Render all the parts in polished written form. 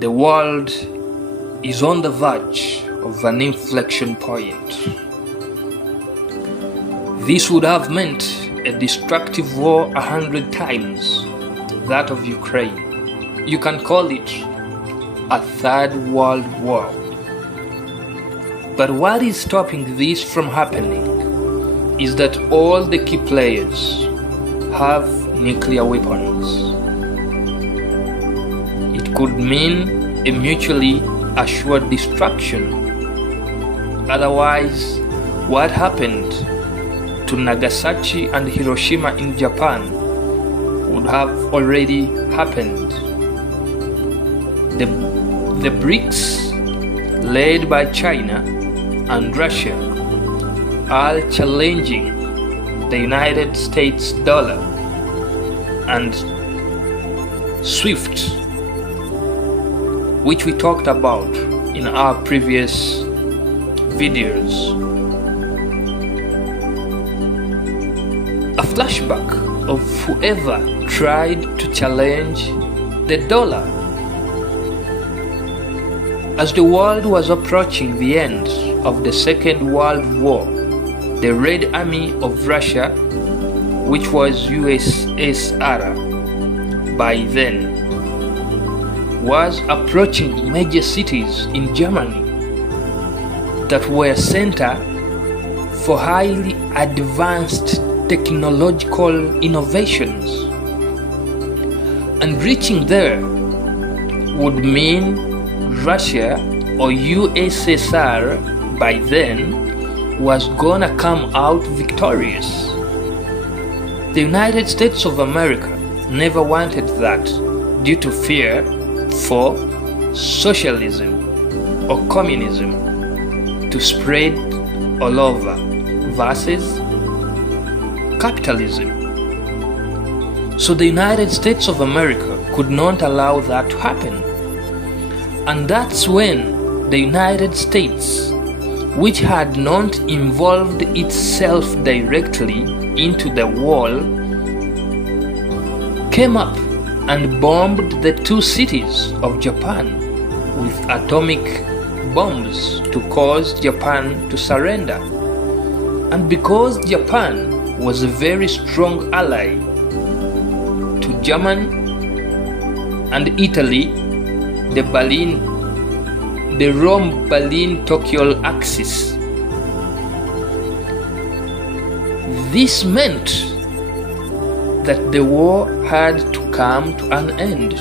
The world is on the verge of an inflexion point. This would have meant a destructive war 100 times that of Ukraine. You can call it a third world war. But what is stopping this from happening is that all the key players have nuclear weapons. It could mean a mutually assured destruction. Otherwise, what happened to Nagasaki and Hiroshima in Japan would have already happened. The BRICS, led by China and Russia, are challenging the United States dollar and SWIFT, which we talked about in our previous videos. A flashback of whoever tried to challenge the dollar. As the world was approaching the end of the Second World War, the Red Army of Russia, which was USSR by then, was approaching major cities in Germany that were center for highly advanced technological innovations. And reaching there would mean Russia or USSR by then was gonna come out victorious. The United States of America never wanted that due to fear for socialism or communism to spread all over versus capitalism. So the United States of America could not allow that to happen. And that's when the United States, which had not involved itself directly into the war, came up and bombed the two cities of Japan with atomic bombs to cause Japan to surrender. And because Japan was a very strong ally to Germany and Italy, the Rome-Berlin-Tokyo axis, this meant that the war had to come to an end.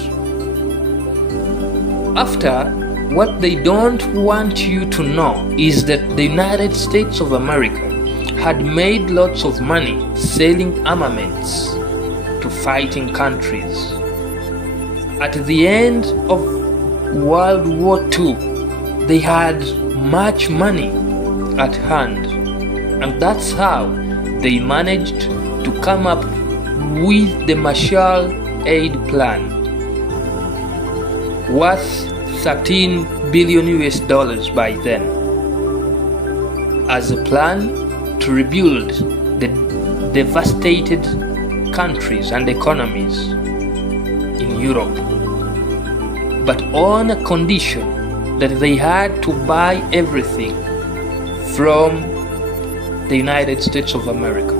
After, what they don't want you to know is that the United States of America had made lots of money selling armaments to fighting countries. At the end of World War II, they had much money at hand, and that's how they managed to come up with the Marshall Aid Plan, worth $13 billion by then, as a plan to rebuild the devastated countries and economies in Europe, but on a condition that they had to buy everything from the United States of America.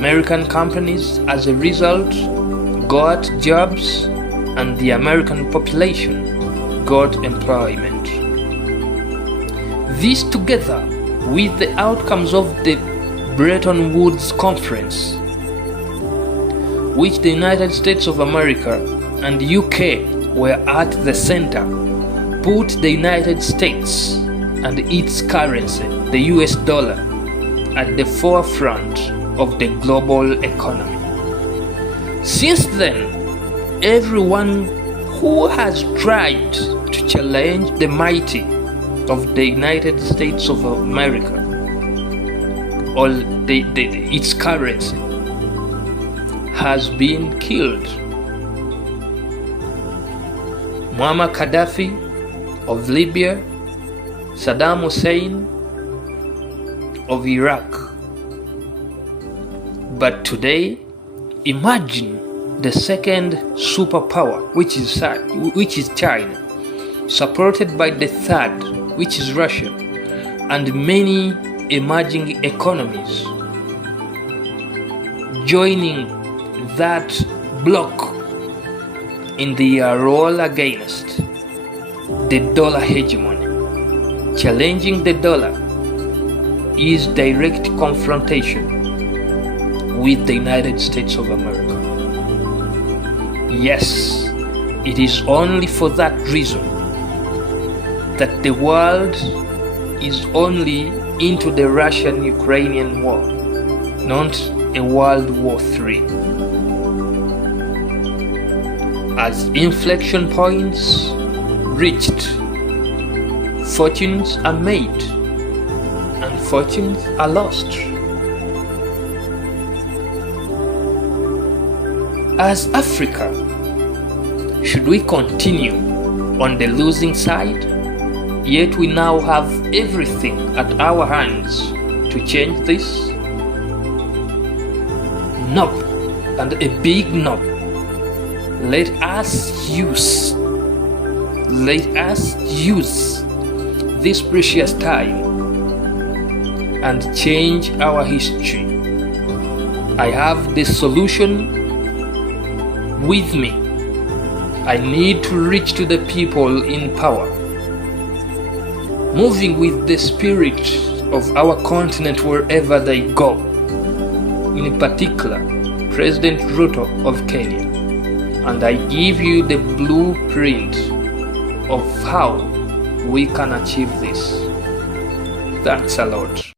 American companies, as a result, got jobs, and the American population got employment. This, together with the outcomes of the Bretton Woods Conference, which the United States of America and UK were at the center, put the United States and its currency, the US dollar, at the forefront of the global economy. Since then, everyone who has tried to challenge the mighty of the United States of America or its currency has been killed. Muammar Gaddafi of Libya, Saddam Hussein of Iraq. But today, imagine the second superpower, which is China, supported by the third, which is Russia, and many emerging economies joining that bloc in their role against the dollar hegemony. Challenging the dollar is direct confrontation with the United States of America. Yes, it is only for that reason that the world is only into the Russian-Ukrainian war, not a World War III. As inflection points reached, fortunes are made and fortunes are lost. As Africa, should we continue on the losing side? Yet we now have everything at our hands to change this? Nope, and a big nope. Let us use this precious time and change our history. I have the solution with me. I need to reach to the people in power, moving with the spirit of our continent wherever they go. In particular, President Ruto of Kenya. And I give you the blueprint of how we can achieve this. Thanks a lot.